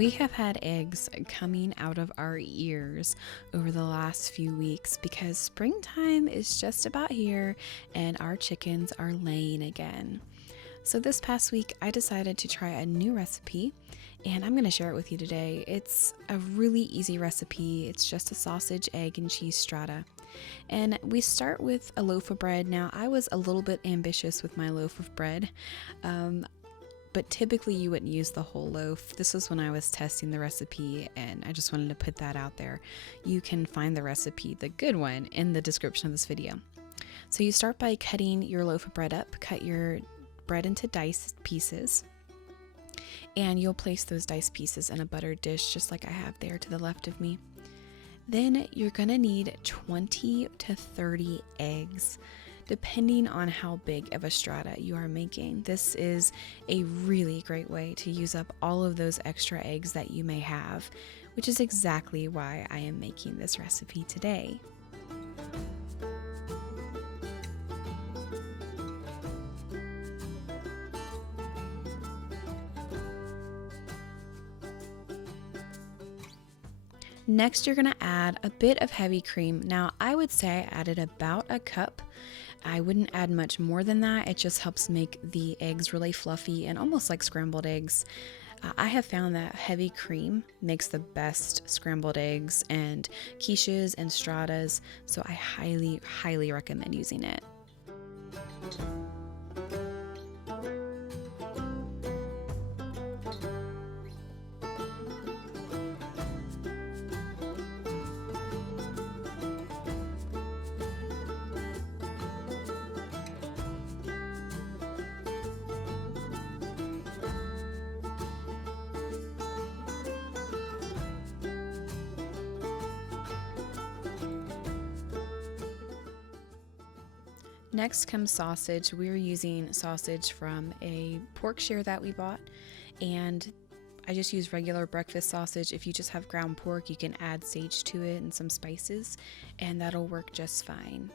We have had eggs coming out of our ears over the last few weeks because springtime is just about here and our chickens are laying again. So this past week, I decided to try a new recipe and I'm going to share it with you today. It's a really easy recipe. It's just a sausage, egg, and cheese strata. And we start with a loaf of bread. Now, I was a little bit ambitious with my loaf of bread. But typically you wouldn't use the whole loaf. This was when I was testing the recipe and I just wanted to put that out there. You can find the recipe, the good one, in the description of this video. So you start by cutting your loaf of bread up, cut your bread into diced pieces, and you'll place those diced pieces in a buttered dish just like I have there to the left of me. Then you're gonna need 20 to 30 eggs, depending on how big of a strata you are making. This is a really great way to use up all of those extra eggs that you may have, which is exactly why I am making this recipe today. Next, you're gonna add a bit of heavy cream. Now, I would say I added about a cup. I wouldn't add much more than that. It just helps make the eggs really fluffy and almost like scrambled eggs. I have found that heavy cream makes the best scrambled eggs and quiches and stratas, so I highly, highly recommend using it. Next comes sausage. We're using sausage from a pork share that we bought, and I just use regular breakfast sausage. If you just have ground pork, you can add sage to it and some spices, and that'll work just fine.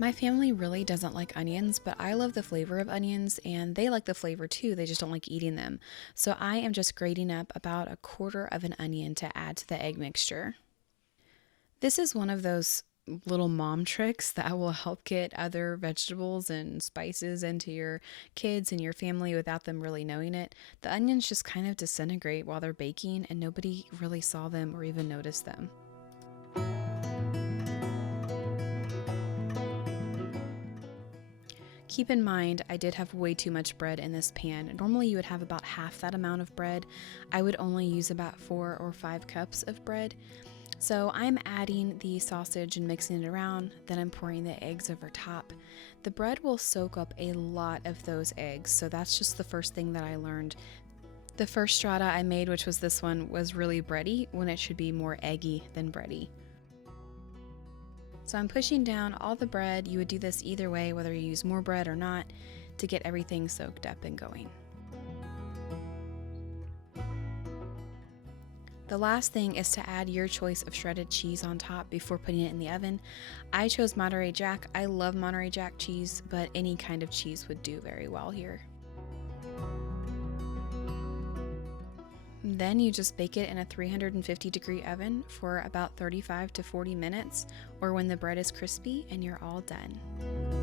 My family really doesn't like onions, but I love the flavor of onions and they like the flavor too. They just don't like eating them. So I am just grating up about a quarter of an onion to add to the egg mixture. This is one of those little mom tricks that will help get other vegetables and spices into your kids and your family without them really knowing it. The onions just kind of disintegrate while they're baking and nobody really saw them or even noticed them. Keep in mind, I did have way too much bread in this pan. Normally you would have about half that amount of bread. I would only use about 4 or 5 cups of bread. So I'm adding the sausage and mixing it around, then I'm pouring the eggs over top. The bread will soak up a lot of those eggs, so that's just the first thing that I learned. The first strata I made, which was this one, was really bready when it should be more eggy than bready. So I'm pushing down all the bread. You would do this either way, whether you use more bread or not, to get everything soaked up and going. The last thing is to add your choice of shredded cheese on top before putting it in the oven. I chose Monterey Jack. I love Monterey Jack cheese, but any kind of cheese would do very well here. Then you just bake it in a 350-degree oven for about 35 to 40 minutes, or when the bread is crispy, and you're all done.